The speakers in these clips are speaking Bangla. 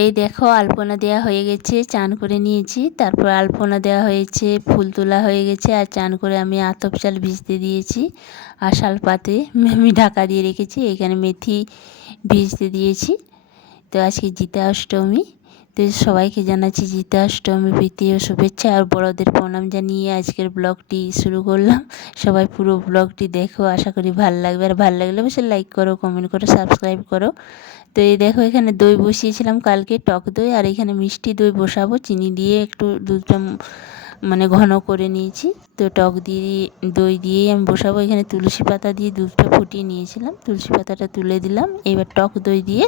এই দেখো আলপনা দেওয়া হয়ে গেছে, চান করে নিয়েছি, তারপর আলপনা দেওয়া হয়েছে, ফুল তোলা হয়ে গেছে, আর চান করে আমি আতপ চাল ভিজতে দিয়েছি আর শালপাতে আমি ঢাকা দিয়ে রেখেছি। এখানে মেথি ভিজতে দিয়েছি। তো আজকে জিতা অষ্টমী, তো সবাইকে জানাচ্ছি জিতা অষ্টমী প্রীতি ও শুভেচ্ছা আর বড়দের প্রণাম জানিয়ে আজকের ব্লগটি শুরু করলাম। সবাই পুরো ব্লগটি দেখো, আশা করি ভালো লাগবে, আর ভালো লাগলে অবশ্যই লাইক করো, কমেন্ট করো, সাবস্ক্রাইব করো। তো এই দেখো এখানে দই বসিয়েছিলাম কালকে, টক দই, আর এখানে মিষ্টি দই বসাবো, চিনি দিয়ে একটু দুধটা মানে ঘন করে নিয়েছি। তো টক দিয়ে দই দিয়েই আমি বসাবো। এখানে তুলসী পাতা দিয়ে দুধটা ফুটিয়ে নিয়েছিলাম, তুলসী পাতাটা তুলে দিলাম। এবার টক দই দিয়ে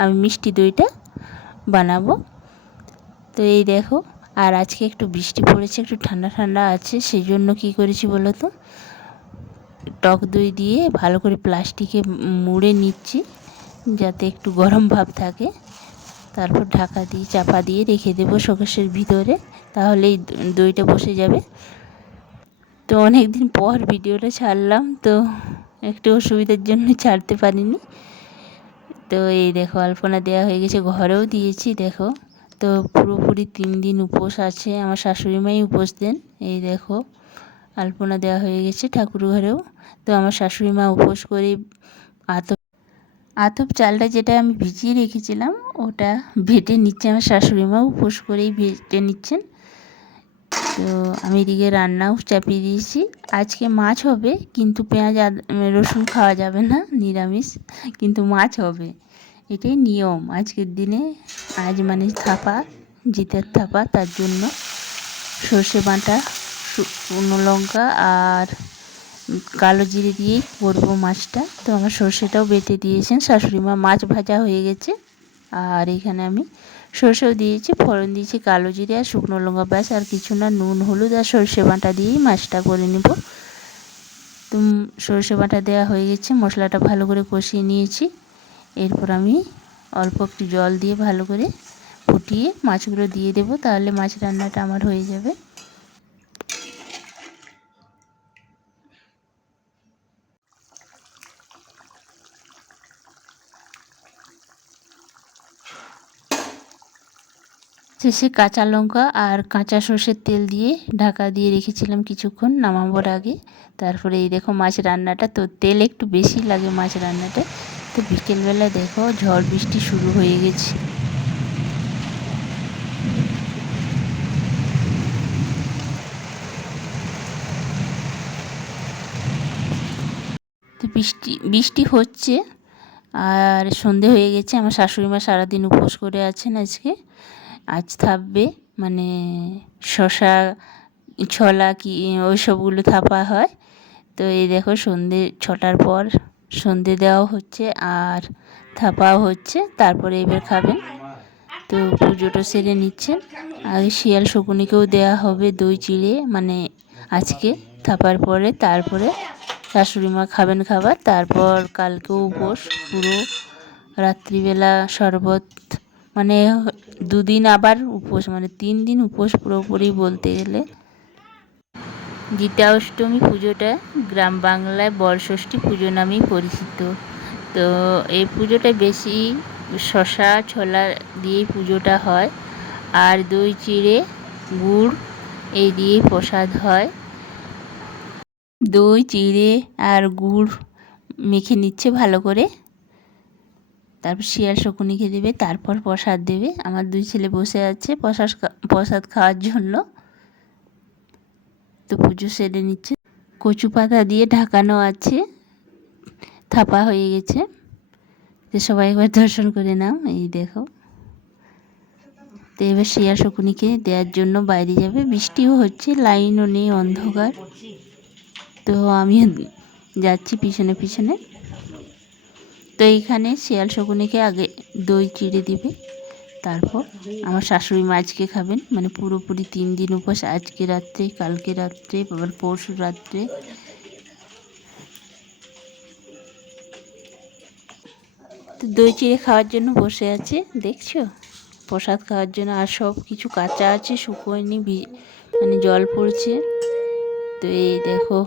আমি মিষ্টি দইটা বানাবো। তো এই দেখো, আর আজকে একটু বৃষ্টি পড়েছে, একটু ঠান্ডা ঠান্ডা আছে, সেই জন্য কী করেছি বলো তো, টক দই দিয়ে ভালো করে প্লাস্টিকে মুড়ে নিচ্ছি যাতে একটু গরম ভাব থাকে। তারপর ঢাকা দিয়ে চাপা দিয়ে রেখে দেবো শোকেসের ভিতরে, তাহলেই দইটা বসে যাবে। তো অনেক দিন পর ভিডিওটা ছাড়লাম, তো একটু অসুবিধার জন্য ছাড়তে পারিনি। তো এই দেখো আলপনা দেওয়া হয়ে গেছে, ঘরেও দিয়েছি দেখো। তো পুরোপুরি 3 দিন উপোস আছে, আমার শাশুড়িমাই উপোস দেন। এই দেখো আলপনা দেওয়া হয়ে গেছে ঠাকুর ঘরেও। তো আমার শাশুড়িমা উপোস করে আতপ চালটা যেটা আমি ভিজিয়ে রেখেছিলাম ওটা বেটে নিচ্ছে আমার শাশুড়িমা, উপোস করেই বেটে নিচ্ছেন। তো আমি এদিকে রান্নাও চাপিয়ে দিয়েছি। আজকে মাছ হবে, কিন্তু পেঁয়াজ রসুন খাওয়া যাবে না, নিরামিষ, কিন্তু মাছ হবে, এটাই নিয়ম আজকের দিনে। আজ মানে থাপা, জিতের থাপা, তার জন্য সর্ষে বাটা, শুকনো লঙ্কা আর কালো জিরে দিয়েই করবো মাছটা। তো আমার সর্ষেটাও বেটে দিয়েছেন শাশুড়িমা। মাছ ভাজা হয়ে গেছে, আর এখানে আমি সর্ষেও দিয়েছি, ফোড়ন দিয়েছি কালো জিরে আর শুকনো লঙ্কা, ব্যাস, আর কিছু না। নুন হলুদ আর সর্ষে বাটা দিয়েই মাছটা করে নেব। তো সর্ষে বাটা দেওয়া হয়ে গেছে, মশলাটা ভালো করে কষিয়ে নিয়েছি। এরপর আমি অল্প একটু জল দিয়ে ভালো করে ফুটিয়ে মাছগুলো দিয়ে দেবো, তাহলে মাছ রান্নাটা আমার হয়ে যাবে। শেষে কাঁচা লঙ্কা আর কাঁচা সর্ষের তেল দিয়ে ঢাকা দিয়ে রেখেছিলাম কিছুক্ষণ নামাবার আগে। তারপরে এই দেখো মাছ রান্নাটা, তো তেল একটু বেশি লাগে মাছ রান্নাটা। তো বিকেলবেলা দেখো ঝড় বৃষ্টি শুরু হয়ে গেছে। তো বৃষ্টি হচ্ছে, আর সন্ধে হয়ে গেছে। আমার শাশুড়িমা সারাদিন উপোস করে আছেন আজকে, আজ থাকবে, মানে শশা ছোলা কি ওই সবগুলো থাপা হয়। তো এই দেখো সন্ধে 6টার পর সন্ধে দেওয়াও হচ্ছে আর থাপাও হচ্ছে, তারপরে এবার খাবেন। তো পুজোটা সেরে নিচ্ছেন। আগে শিয়াল শকুনিকেও দেওয়া হবে দই চিড়ে, মানে আজকে থাপার পরে, তারপরে শাশুড়িমা খাবেন খাবার। তারপর কালকেও উপোস পুরো রাত্রিবেলা শরবত, মানে 2 দিন আবার উপোস, মানে 3 দিন উপোস পুরোপুরি বলতে গেলে। গীতা অষ্টমী পুজোটা গ্রাম বাংলায় বরষষ্ঠী পুজো নামেই পরিচিত। তো এই পুজোটা বেশি শশা ছোলা দিয়েই পুজোটা হয়, আর দই চিড়ে গুড় এই দিয়েই প্রসাদ হয়। দই চিড়ে আর গুড় মেখে নিচ্ছে ভালো করে, তারপর শিয়াল শকুনিকে দেবে, তারপর প্রসাদ দেবে। আমার 2 ছেলে বসে আছে প্রসাদ খাওয়ার জন্য। তো পুজো সেরে নিচ্ছে, কচু পাতা দিয়ে ঢাকানো আছে, থাপা হয়ে গেছে। তো সবাই একবার দর্শন করে নাও। এই দেখো, তো এবার শিয়াল শকুনিকে দেওয়ার জন্য বাইরে যাবে, বৃষ্টিও হচ্ছে, লাইনও নেই, অন্ধকার। তো আমি যাচ্ছি পিছনে পিছনে। তো এইখানে শিয়াল শকুনিকে আগে দই চিড়ে দিবে, তারপর আমার শাশুড়ি মা আজকে খাবেন, মানে পুরোপুরি 3 দিন উপোস, আজকে রাত্রে, কালকে রাত্রে, আবার পরশু রাত্রে। তো দই চিড়ে খাওয়ার জন্য বসে আছে, দেখছো, প্রসাদ খাওয়ার জন্য। আর সব কিছু কাঁচা আছে, শুকোয়নি, মানে জল পড়ছে। তো এই দেখো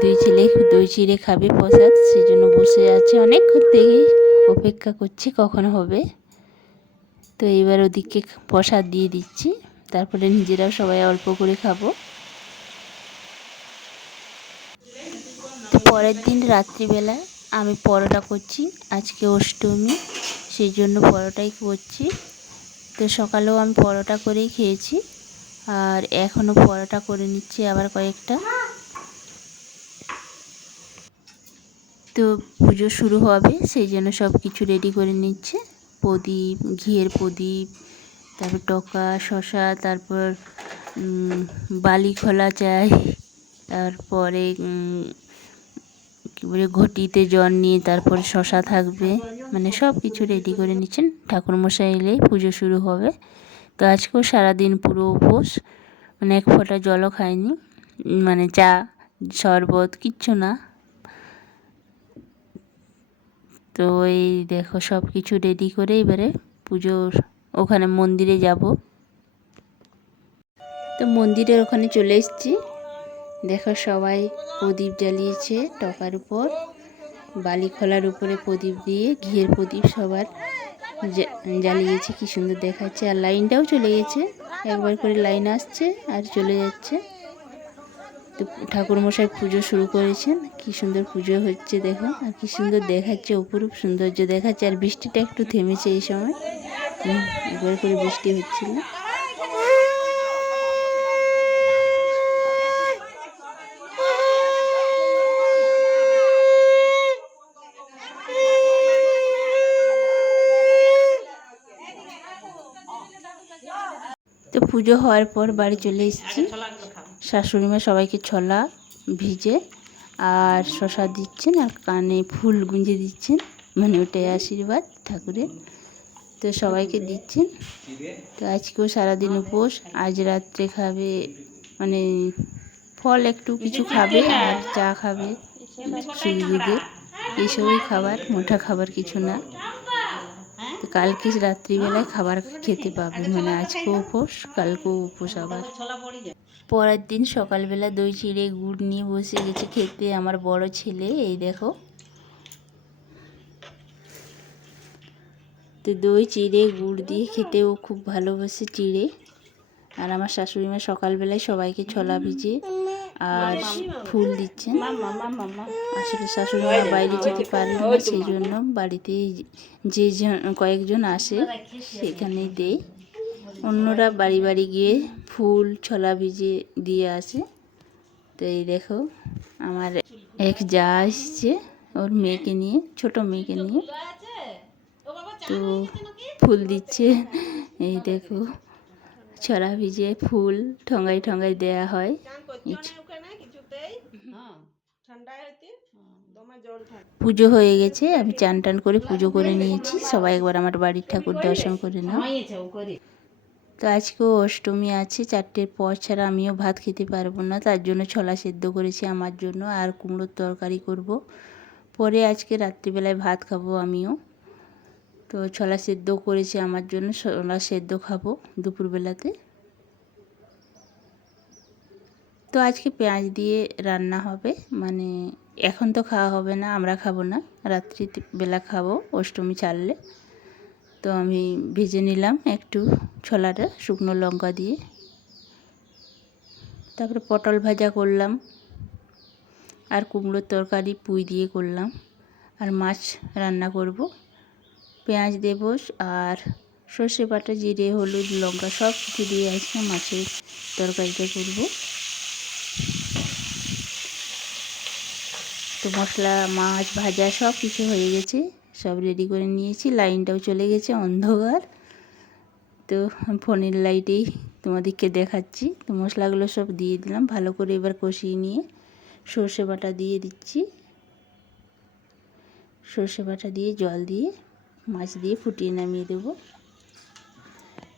2 ছেলে দই চিড়ে খাবে প্রসাদ, সেই জন্য বসে আছে, অনেকক্ষণ থেকেই অপেক্ষা করছি কখন হবে। তো এবার ওদিকে প্রসাদ দিয়ে দিচ্ছি, তারপরে নিজেরাও সবাই অল্প করে খাবো। তো পরের দিন রাত্রিবেলায় আমি পরোটা করছি, আজকে অষ্টমী, সেই জন্য পরোটাই করছি। তো সকালেও আমি পরোটা করেই খেয়েছি, আর এখনও পরোটা করে নিচ্ছি আবার কয়েকটা। তো পুজো শুরু হবে, সেই জন্য সব কিছু রেডি করে নিচ্ছে। প্রদীপ, ঘিয়ের প্রদীপ, তারপর টকা, শশা, তারপর বালি খোলা চাই, তারপরে কী বলে ঘটিতে জল নিয়ে তারপরে শশা থাকবে, মানে সব কিছু রেডি করে নিচ্ছেন। ঠাকুরমশাই এলেই পুজো শুরু হবে। তো আজকেও সারাদিন পুরো উপোস, মানে এক ফোঁটা জলও খাইনি, মানে চা শরবত কিচ্ছু না। তো এই দেখো সব কিছু রেডি করে এবারে পুজোর ওখানে মন্দিরে যাব। তো মন্দিরের ওখানে চলে এসেছি। দেখো সবাই প্রদীপ জ্বালিয়েছে টকার উপর, বালি খোলার উপরে প্রদীপ দিয়ে, ঘিয়ের প্রদীপ সবার জ্বালিয়েছে, কি সুন্দর দেখাচ্ছে। আর লাইনটাও চলে গেছে, একবার করে লাইন আসছে আর চলে যাচ্ছে। তো ঠাকুরমশাই পুজো শুরু করেছেন, কি সুন্দর পুজো হচ্ছে দেখো, আর কি সুন্দর দেখাচ্ছে, অপরূপ সৌন্দর্য দেখাচ্ছে। আর বৃষ্টিটা একটু থেমেছে এই সময়, একবার করে বৃষ্টি হচ্ছিল। তো পুজো হওয়ার পর বাড়ি চলে এসেছি। শাশুড়িমা সবাইকে ছোলা ভিজে আর শশা দিচ্ছেন, আর কানে ফুল গুঁজে দিচ্ছেন, মানে ওটাই আশীর্বাদ ঠাকুরের। তো সবাইকে দিচ্ছেন। তো আজকেও সারাদিন উপোস, আজ রাত্রে খাবে মানে ফল একটু কিছু খাবে আর চা খাবে, সুজি দুধের, এইসবই খাবার, মোটা খাবার কিছু না। তো কালকে রাত্রিবেলায় খাবার খেতে পাবে, মানে আজকেও উপোস, কালকেও উপোস আবার। পরের দিন সকালবেলা দই চিড়ে গুড় নিয়ে বসে গেছে খেতে আমার বড় ছেলে, এই দেখো। তো দই চিড়ে গুড় দিয়ে খেতেও খুব ভালোবাসে চিড়ে। আর আমার শাশুড়িমা সকালবেলায় সবাইকে ছোলা ভিজে আর ফুল দিচ্ছেন। আসলে শাশুড়িমা বাইরে যেতে পারেন না, সেই জন্য বাড়িতে যে কয়েকজন আসে সেখানেই দেয়। অন্যরা বাড়ি বাড়ি গিয়ে ফুল ছোলা ভিজে দিয়ে আসে। তো এই দেখো আমার এক যা এসছে ওর মেয়েকে নিয়ে, ছোট মেয়েকে নিয়ে, তো ফুল দিচ্ছে। এই দেখো ছড়া ভিজে ফুল ঠঙ্গাই ঠঙ্গাই দেয়া হয়। পুজো হয়ে গেছে, আমি চান টান করে পুজো করে নিয়েছি। সবাই একবার আমার বাড়ির ঠাকুর দর্শন করে নাও। তো আজকেও অষ্টমী আছে, 4টের পর ছাড়া আমিও ভাত খেতে পারবো না, তার জন্য ছোলা সেদ্ধ করেছি আমার জন্য, আর কুমড়োর তরকারি করব। পরে আজকে রাত্রিবেলায় ভাত খাবো আমিও। তো ছোলা সেদ্ধ করেছি আমার জন্য, ছোলা সেদ্ধ খাবো দুপুরবেলাতে। তো আজকে পেঁয়াজ দিয়ে রান্না হবে, মানে এখন তো খাওয়া হবে না, আমরা খাবো না, রাত্রিবেলা খাবো অষ্টমী ছাড়লে। তো আমি ভেজে নিলাম একটু ছোলাটা শুকনো লঙ্কা দিয়ে, তারপরে পটল ভাজা করলাম, আর কুমড়োর তরকারি পুঁই দিয়ে করলাম, আর মাছ রান্না করব। পেঁয়াজ দেব আর সর্ষে বাটা, জিরে, হলুদ, লঙ্কা সব কিছু দিয়ে আজকে মাছের তরকারিটা করব। তো মশলা, মাছ ভাজা সব কিছু হয়ে গেছে, সব রেডি করে নিয়েছি। লাইনটাও চলে গেছে, অন্ধকার। তো ফোনের লাইটেই তোমাদেরকে দেখাচ্ছি। তো মশলাগুলো সব দিয়ে দিলাম, ভালো করে এবার কষিয়ে নিয়ে সর্ষে বাটা দিয়ে দিচ্ছি। সর্ষে বাটা দিয়ে জল দিয়ে মাছ দিয়ে ফুটিয়ে নামিয়ে দেব।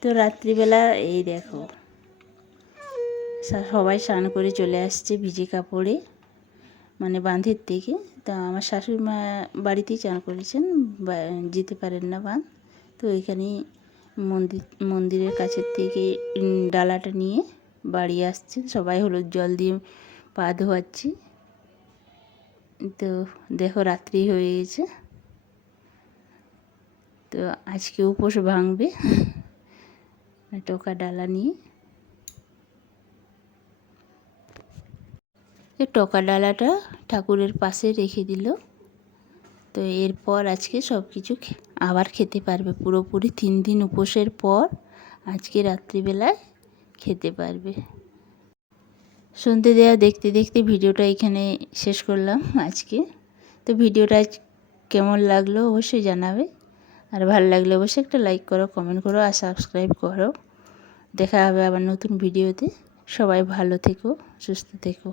তো রাত্রিবেলা এই দেখো সবাই স্নান করে চলে আসছে ভিজে কাপড়ে, মানে বাঁধের থেকে। তা আমার শাশুড়ি মা বাড়িতেই চান করেছেন, যেতে পারেন না বাঁধ। তো এখানেই মন্দিরের কাছের থেকে ডালাটা নিয়ে বাড়ি আসছেন, সবাই হলুদ জল দিয়ে পা ধোয়াচ্ছি। তো দেখো রাত্রি হয়ে গেছে। তো আজকে উপোস ভাঙবে টোকা ডালা নিয়ে। টোকা ডালাটা ঠাকুরের পাশে রেখে দিল। তো এরপর আজকে সব কিছু আবার খেতে পারবে, পুরোপুরি 3 দিন উপোসের পর আজকে রাত্রিবেলায় খেতে পারবে। সন্ধে দেওয়া দেখতে দেখতে ভিডিওটা এখানে শেষ করলাম আজকে। তো ভিডিওটা কেমন লাগলো অবশ্যই জানাবে, আর ভালো লাগলে অবশ্যই একটা লাইক করো, কমেন্ট করো আর সাবস্ক্রাইব করো। দেখা হবে আবার নতুন ভিডিওতে। সবাই ভালো থেকো, সুস্থ থেকো।